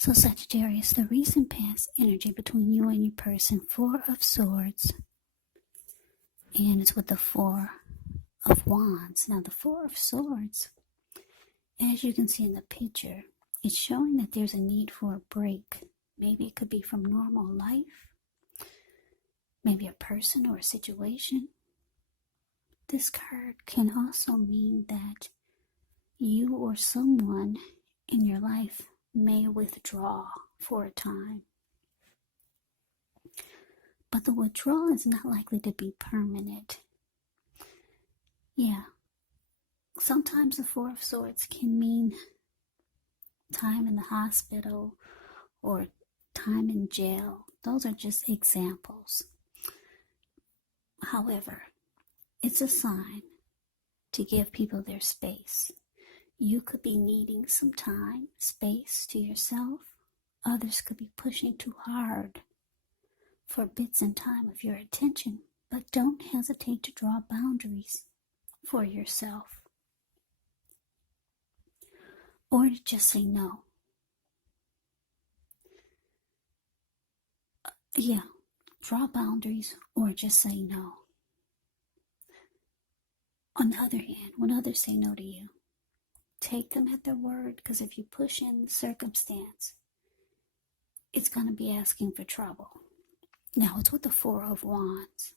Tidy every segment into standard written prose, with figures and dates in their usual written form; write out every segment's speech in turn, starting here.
So Sagittarius, the recent past energy between you and your person, Four of Swords, and it's with the Four of Wands. Now the Four of Swords, as you can see in the picture, it's showing that there's a need for a break. Maybe it could be from normal life, maybe a person or a situation. This card can also mean that you or someone in your life may withdraw for a time. But the withdrawal is not likely to be permanent. Yeah. Sometimes the Four of Swords can mean time in the hospital or time in jail. Those are just examples. However, it's a sign to give people their space. You could be needing some time, space to yourself. Others could be pushing too hard for bits and time of your attention, but don't hesitate to draw boundaries for yourself. Or to just say no. Yeah, draw boundaries or just say no. On the other hand, when others say no to you, take them at their word, because if you push in the circumstance, it's going to be asking for trouble. Now, it's with the Four of Wands.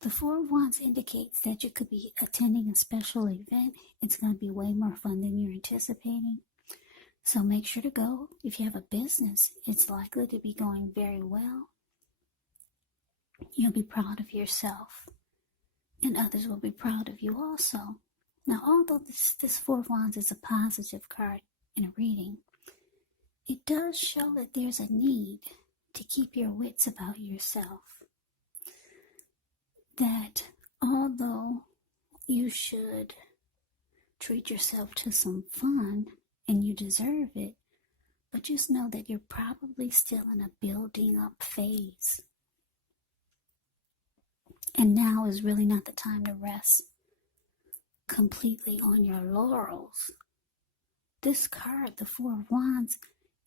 The Four of Wands indicates that you could be attending a special event. It's going to be way more fun than you're anticipating. So make sure to go. If you have a business, it's likely to be going very well. You'll be proud of yourself, and others will be proud of you also. Now, although this Four of Wands is a positive card in a reading, it does show that there's a need to keep your wits about yourself. That although you should treat yourself to some fun, and you deserve it, but just know that you're probably still in a building up phase. And now is really not the time to rest completely on your laurels. This card, the Four of Wands,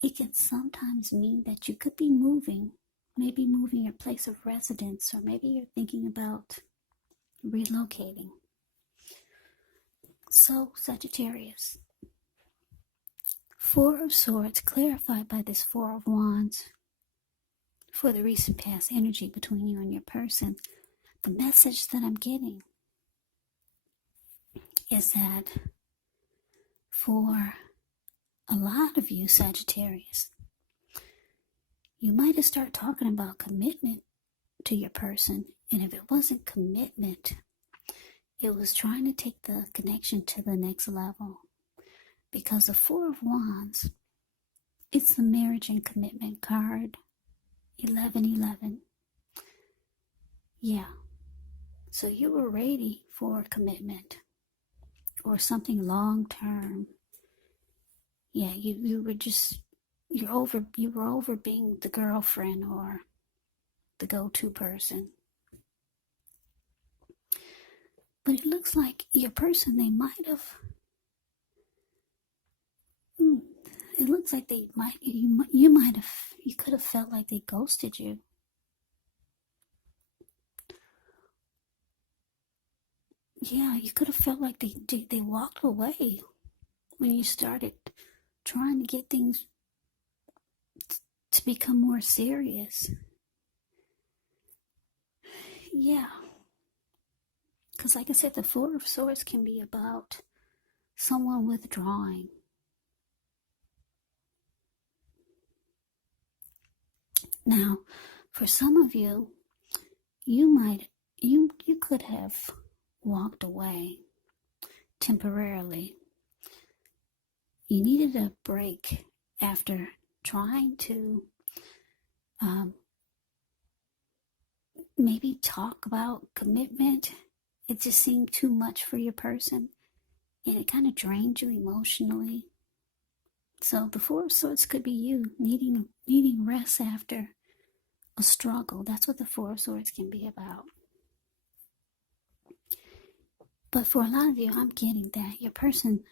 it can sometimes mean that you could be moving, maybe moving your place of residence, or maybe you're thinking about relocating. So, Sagittarius, Four of Swords clarified by this Four of Wands for the recent past energy between you and your person. The message that I'm getting is that for a lot of you, Sagittarius, you might have started talking about commitment to your person, and if it wasn't commitment, it was trying to take the connection to the next level. Because the Four of Wands, it's the marriage and commitment card, 1111. Yeah. So you were ready for commitment or something long term. Yeah, you were over being the girlfriend or the go-to person. But it looks like your person, they might have. It looks like you could have felt like they ghosted you. Yeah, you could have felt like they walked away when you started trying to get things to become more serious. Yeah. Because like I said, the Four of Swords can be about someone withdrawing. Now, for some of you, you could have walked away temporarily. You needed a break after trying to maybe talk about commitment. It just seemed too much for your person, and it kind of drained you emotionally. So the Four of Swords could be you needing rest after a struggle. That's what the Four of Swords can be about. But for a lot of you, I'm getting that your person,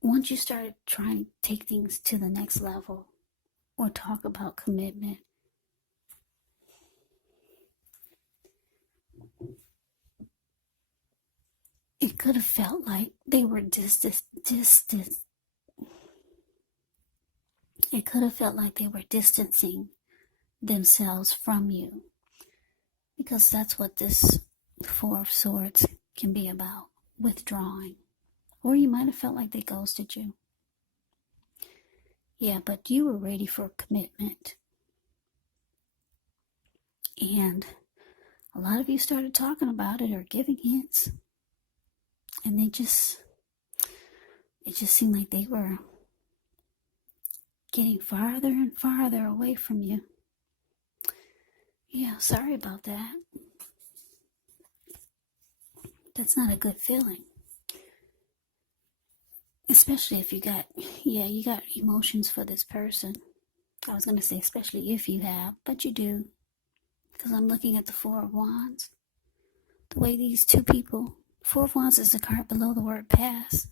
once you started trying to take things to the next level or talk about commitment, it could have felt like they were distant. It could have felt like they were distancing themselves from you, because that's what this Four of Swords can be about, withdrawing. Or you might have felt like they ghosted you. Yeah, but you were ready for commitment. And a lot of you started talking about it or giving hints. And it just seemed like they were getting farther and farther away from you. Yeah, sorry about that. That's not a good feeling. Especially if you got emotions for this person. I was going to say especially if you have, but you do. Because I'm looking at the Four of Wands. The way these two people, Four of Wands is the card below the word pass.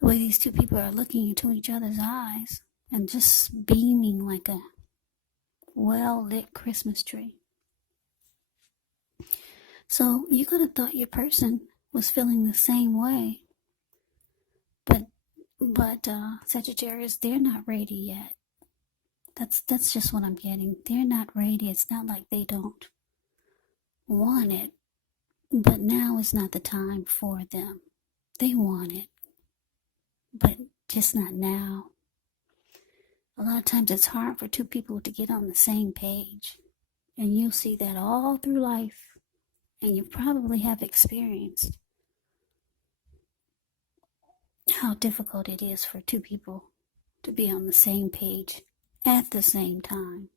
The way these two people are looking into each other's eyes and just beaming like a well-lit Christmas tree. So you could have thought your person was feeling the same way. But Sagittarius, they're not ready yet. That's just what I'm getting. They're not ready. It's not like they don't want it, but now is not the time for them. They want it, but just not now. A lot of times it's hard for two people to get on the same page, and you'll see that all through life, and you probably have experienced how difficult it is for two people to be on the same page at the same time.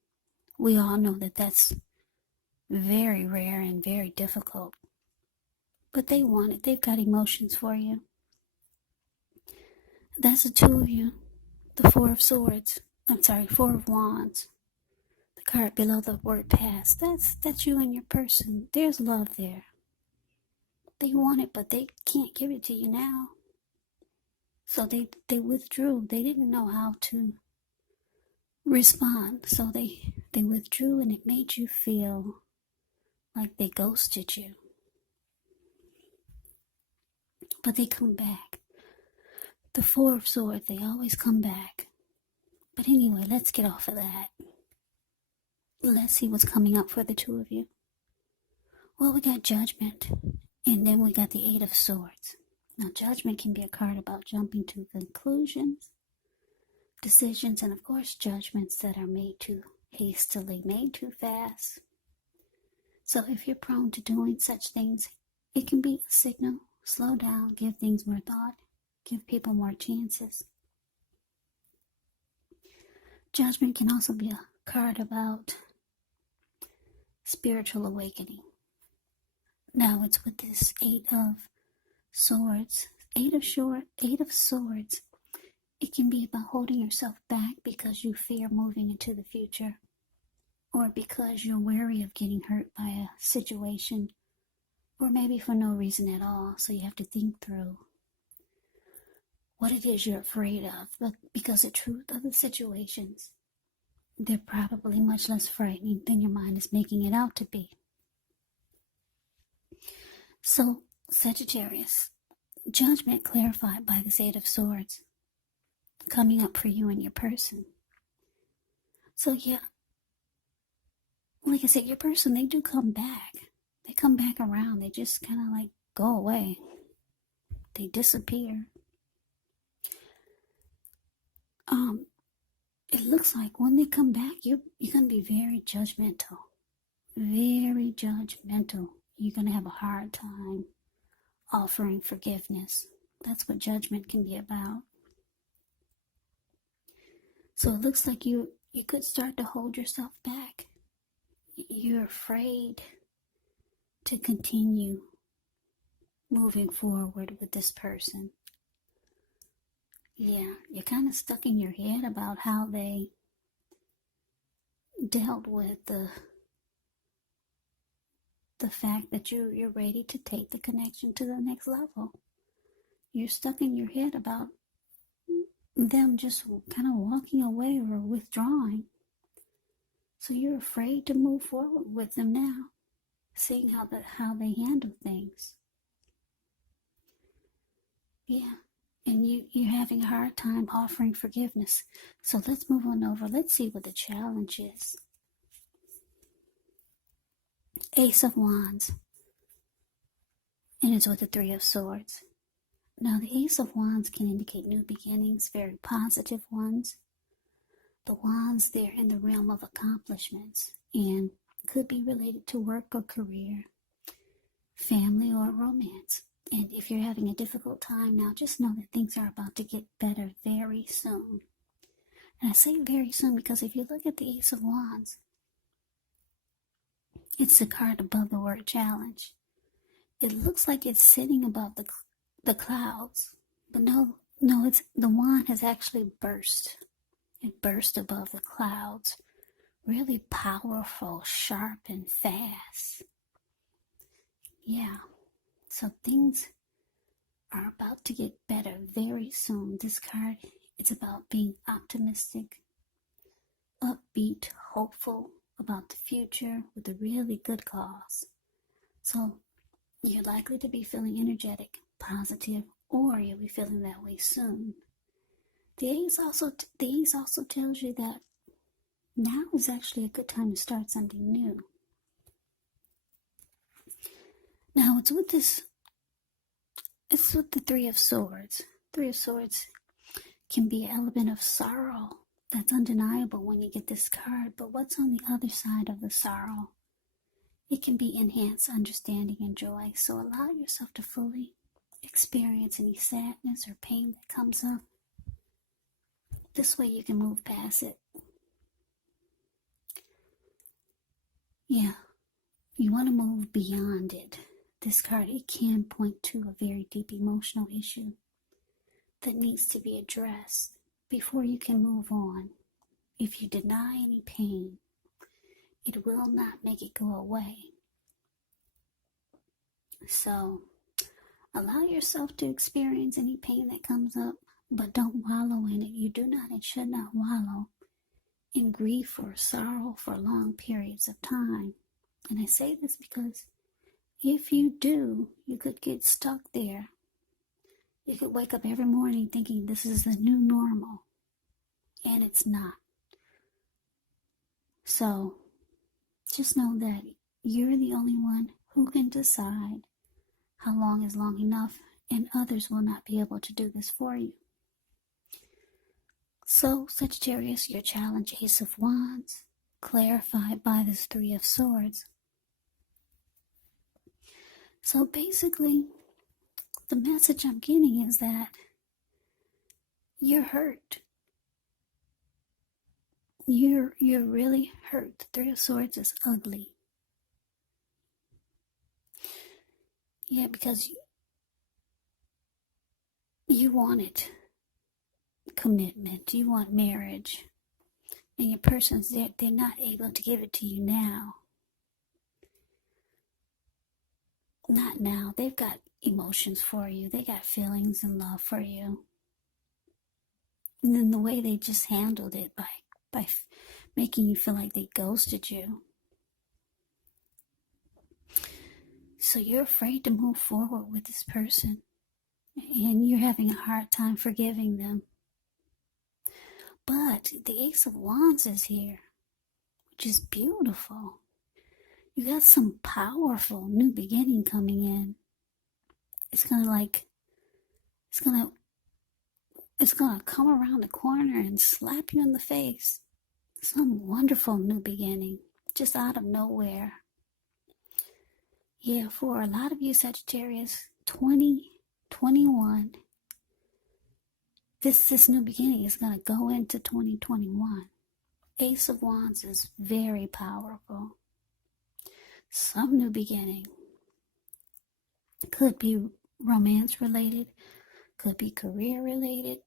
We all know that that's very rare and very difficult. But they want it. They've got emotions for you. That's the two of you. The Four of Swords. Four of Wands. The card below the word past. That's you and your person. There's love there. They want it, but they can't give it to you now. So they withdrew. They didn't know how to respond. So they withdrew, and it made you feel like they ghosted you. But they come back. The Four of Swords, they always come back. But anyway, let's get off of that. Let's see what's coming up for the two of you. Well, we got Judgment, and then we got the Eight of Swords. Now, Judgment can be a card about jumping to conclusions, decisions, and of course, judgments that are made too hastily, made too fast. So if you're prone to doing such things, it can be a signal. Slow down, give things more thought, give people more chances. Judgment can also be a card about spiritual awakening. Now it's with this Eight of Swords. Eight of Swords. It can be about holding yourself back because you fear moving into the future, or because you're wary of getting hurt by a situation, or maybe for no reason at all. So you have to think through what it is you're afraid of. But because the truth of the situations, they're probably much less frightening than your mind is making it out to be. So, Sagittarius, Judgment clarified by this Eight of Swords coming up for you and your person. So yeah, like I said, your person, they do come back. They come back around. They just kind of like go away. They disappear. It looks like when they come back, you're going to be very judgmental. Very judgmental. You're going to have a hard time offering forgiveness. That's what Judgment can be about. So it looks like you could start to hold yourself back. You're afraid to continue moving forward with this person. Yeah, you're kind of stuck in your head about how they dealt with the fact that you're ready to take the connection to the next level. You're stuck in your head about them just kind of walking away or withdrawing. So you're afraid to move forward with them now, seeing how they handle things. Yeah. And you're having a hard time offering forgiveness. So let's move on over. Let's see what the challenge is. Ace of Wands. And it's with the Three of Swords. Now, the Ace of Wands can indicate new beginnings, very positive ones. The Wands, they're in the realm of accomplishments and could be related to work or career, family or romance. And if you're having a difficult time now, just know that things are about to get better very soon. And I say very soon because if you look at the Ace of Wands, it's the card above the word challenge. It looks like it's sitting above the clouds, but no, it's the wand has actually burst. It burst above the clouds. Really powerful, sharp, and fast. Yeah, so things are about to get better very soon. This card, it's about being optimistic, upbeat, hopeful about the future with a really good cause. So you're likely to be feeling energetic, positive, or you'll be feeling that way soon. The ace also tells you that now is actually a good time to start something new. Now it's with the Three of Swords. Three of Swords can be an element of sorrow that's undeniable when you get this card, but what's on the other side of the sorrow? It can be enhanced understanding and joy, so allow yourself to fully experience any sadness or pain that comes up. This way you can move past it. Yeah, you want to move beyond it. This card, it can point to a very deep emotional issue that needs to be addressed before you can move on. If you deny any pain, it will not make it go away. So, allow yourself to experience any pain that comes up, but don't wallow in it. You do not and should not wallow in grief or sorrow for long periods of time. And I say this because if you do, you could get stuck there. You could wake up every morning thinking this is the new normal, and it's not. So, just know that you're the only one who can decide how long is long enough, and others will not be able to do this for you. So, Sagittarius, your challenge, Ace of Wands, clarified by this Three of Swords. So basically, the message I'm getting is that you're hurt. You're really hurt. The Three of Swords is ugly. Yeah, because you wanted commitment. You want marriage. And your person's there, they're not able to give it to you now. Not now. They've got emotions for you. They got feelings and love for you. And then the way they just handled it by making you feel like they ghosted you. So you're afraid to move forward with this person. And you're having a hard time forgiving them. But the Ace of Wands is here, which is beautiful. You got some powerful new beginning coming in. It's gonna come around the corner and slap you in the face. Some wonderful new beginning, just out of nowhere. Yeah, for a lot of you Sagittarius, 2021, this new beginning is going to go into 2021. Ace of Wands is very powerful. Some new beginning. Could be romance related, could be career related,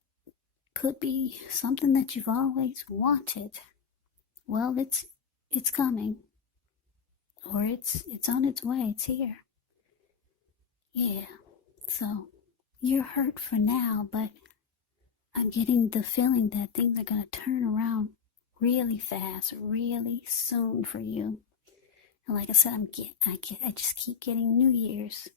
could be something that you've always wanted. Well, it's coming. Or it's on its way, it's here. Yeah, so you're hurt for now, but I'm getting the feeling that things are going to turn around really fast, really soon for you. And like I said, I just keep getting New Year's.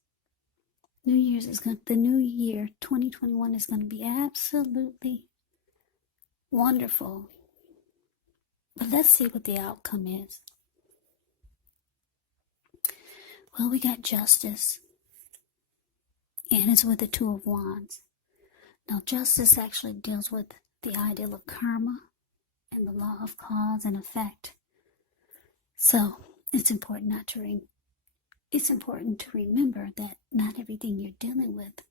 The new year, 2021, is going to be absolutely wonderful. But let's see what the outcome is. Well, we got justice, and it's with the Two of Wands. Now, justice actually deals with the ideal of karma and the law of cause and effect. So it's important to remember that not everything you're dealing with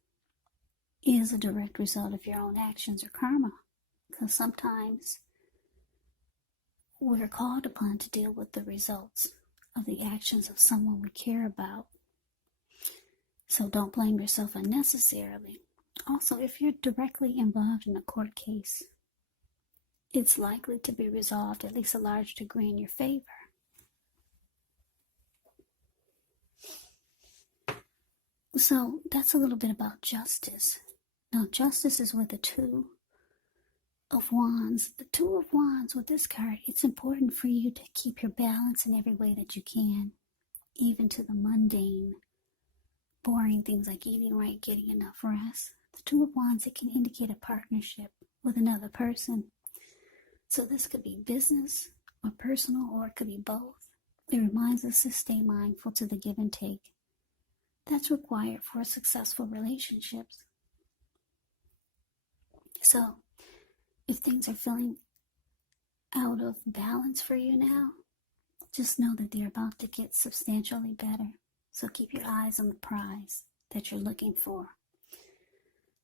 is a direct result of your own actions or karma, because sometimes we're called upon to deal with the results of the actions of someone we care about. So don't blame yourself unnecessarily. Also, if you're directly involved in a court case, it's likely to be resolved at least a large degree in your favor. So that's a little bit about justice. Now, justice is with the Two of Wands. The Two of Wands with this card, it's important for you to keep your balance in every way that you can, even to the mundane, boring things like eating right, getting enough rest. The Two of Wands, it can indicate a partnership with another person. So this could be business or personal, or it could be both. It reminds us to stay mindful to the give and take that's required for successful relationships. So if things are feeling out of balance for you now, just know that they're about to get substantially better. So keep your eyes on the prize that you're looking for.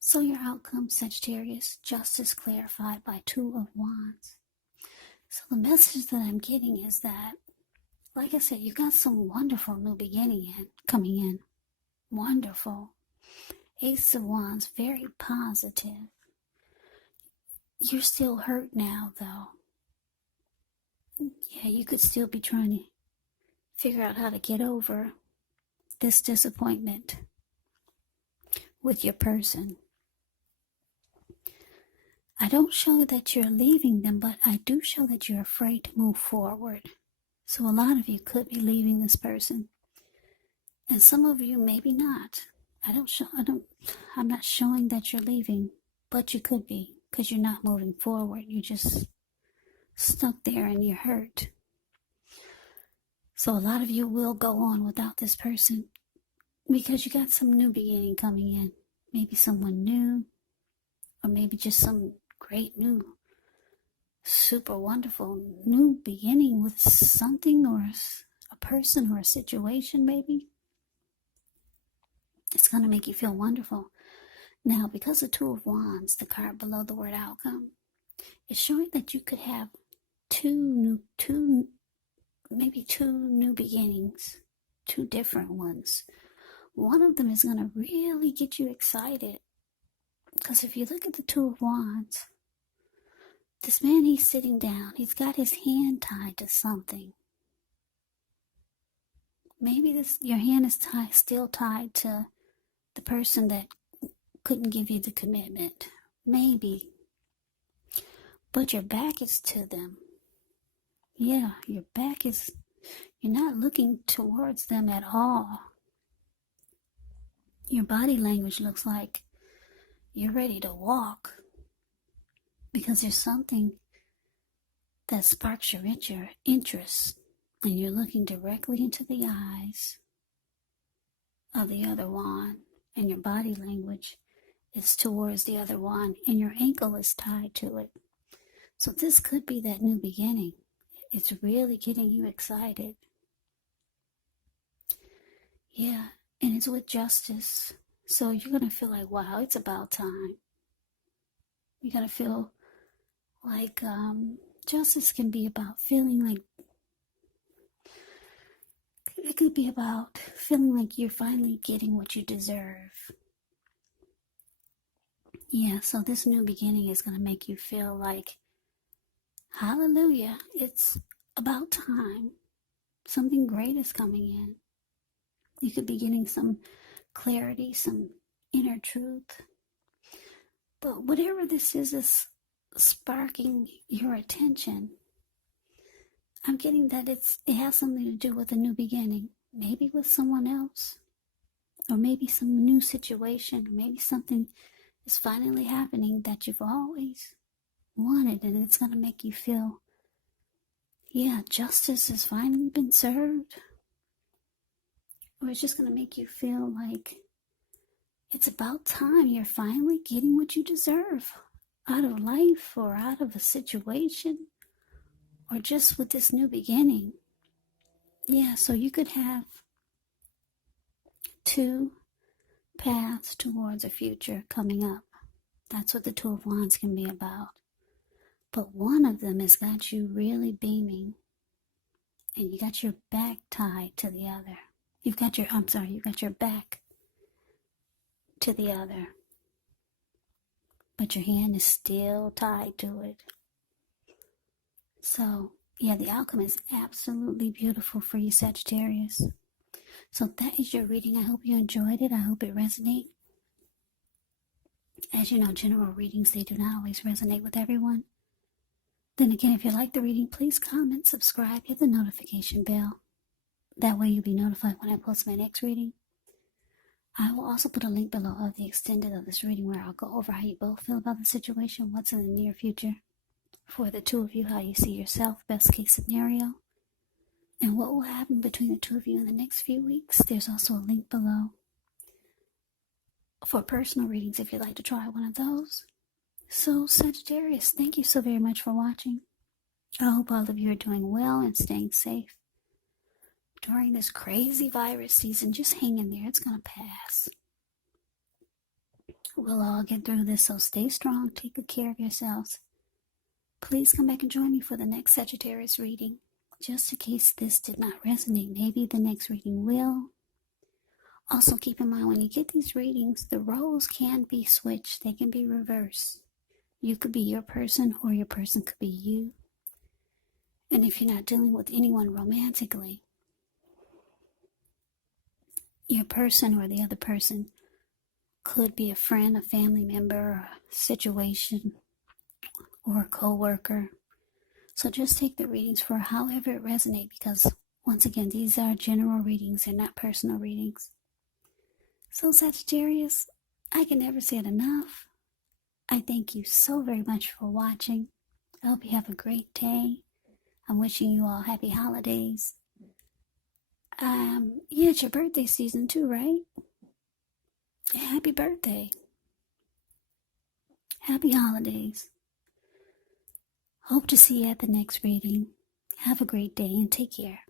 So your outcome, Sagittarius, justice clarified by Two of Wands. So the message that I'm getting is that, like I said, you've got some wonderful new beginning coming in. Wonderful. Ace of Wands, very positive. You're still hurt now, though. Yeah, you could still be trying to figure out how to get over this disappointment with your person. I don't show that you're leaving them, but I do show that you're afraid to move forward. So a lot of you could be leaving this person, and some of you maybe not. I'm not showing that you're leaving, but you could be, because you're not moving forward. You're just stuck there and you're hurt. So a lot of you will go on without this person because you got some new beginning coming in. Maybe someone new, or maybe just some great new, super wonderful new beginning with something or a person or a situation maybe. It's going to make you feel wonderful. Now, because of Two of Wands, the card below the word outcome, it's showing that you could have two new beginnings, two different ones. One of them is going to really get you excited, because if you look at the Two of Wands, this man, he's sitting down. He's got his hand tied to something. Maybe your hand is still tied to the person that couldn't give you the commitment. Maybe. But your back is to them. Yeah, your back is, you're not looking towards them at all. Your body language looks like you're ready to walk, because there's something that sparks your interest, and you're looking directly into the eyes of the other one, and your body language is towards the other one, and your ankle is tied to it. So this could be that new beginning. It's really getting you excited. Yeah, and it's with justice. So you're going to feel like, wow, it's about time. You're going to feel like justice can be about feeling like, it could be about feeling like you're finally getting what you deserve. Yeah, so this new beginning is going to make you feel like, hallelujah, it's about time. Something great is coming in. You could be getting some clarity, some inner truth. But whatever this is sparking your attention. I'm getting that it has something to do with a new beginning. Maybe with someone else. Or maybe some new situation. Or maybe something is finally happening that you've always wanted, and it's going to make you feel, yeah, justice has finally been served. Or it's just going to make you feel like it's about time you're finally getting what you deserve out of life or out of a situation or just with this new beginning. Yeah, so you could have two paths towards a future coming up. That's what the Two of Wands can be about. But one of them has got you really beaming, and you got your back tied to the other. You've got your back to the other, but your hand is still tied to it. So, yeah, the outcome is absolutely beautiful for you, Sagittarius. So that is your reading. I hope you enjoyed it. I hope it resonated. As you know, general readings, they do not always resonate with everyone. Then again, if you like the reading, please comment, subscribe, hit the notification bell. That way you'll be notified when I post my next reading. I will also put a link below of the extended of this reading where I'll go over how you both feel about the situation, what's in the near future for the two of you, how you see yourself, best case scenario, and what will happen between the two of you in the next few weeks. There's also a link below for personal readings if you'd like to try one of those. So, Sagittarius, thank you so very much for watching. I hope all of you are doing well and staying safe during this crazy virus season. Just hang in there. It's going to pass. We'll all get through this, so stay strong. Take good care of yourselves. Please come back and join me for the next Sagittarius reading. Just in case this did not resonate, maybe the next reading will. Also, keep in mind when you get these readings, the roles can be switched. They can be reversed. You could be your person or your person could be you. And if you're not dealing with anyone romantically, your person or the other person could be a friend, a family member, a situation, or a co-worker. So just take the readings for however it resonates, because once again, these are general readings, they're not personal readings. So Sagittarius, I can never say it enough. I thank you so very much for watching. I hope you have a great day. I'm wishing you all happy holidays. Yeah, it's your birthday season too, right? Happy birthday. Happy holidays. Hope to see you at the next reading. Have a great day and take care.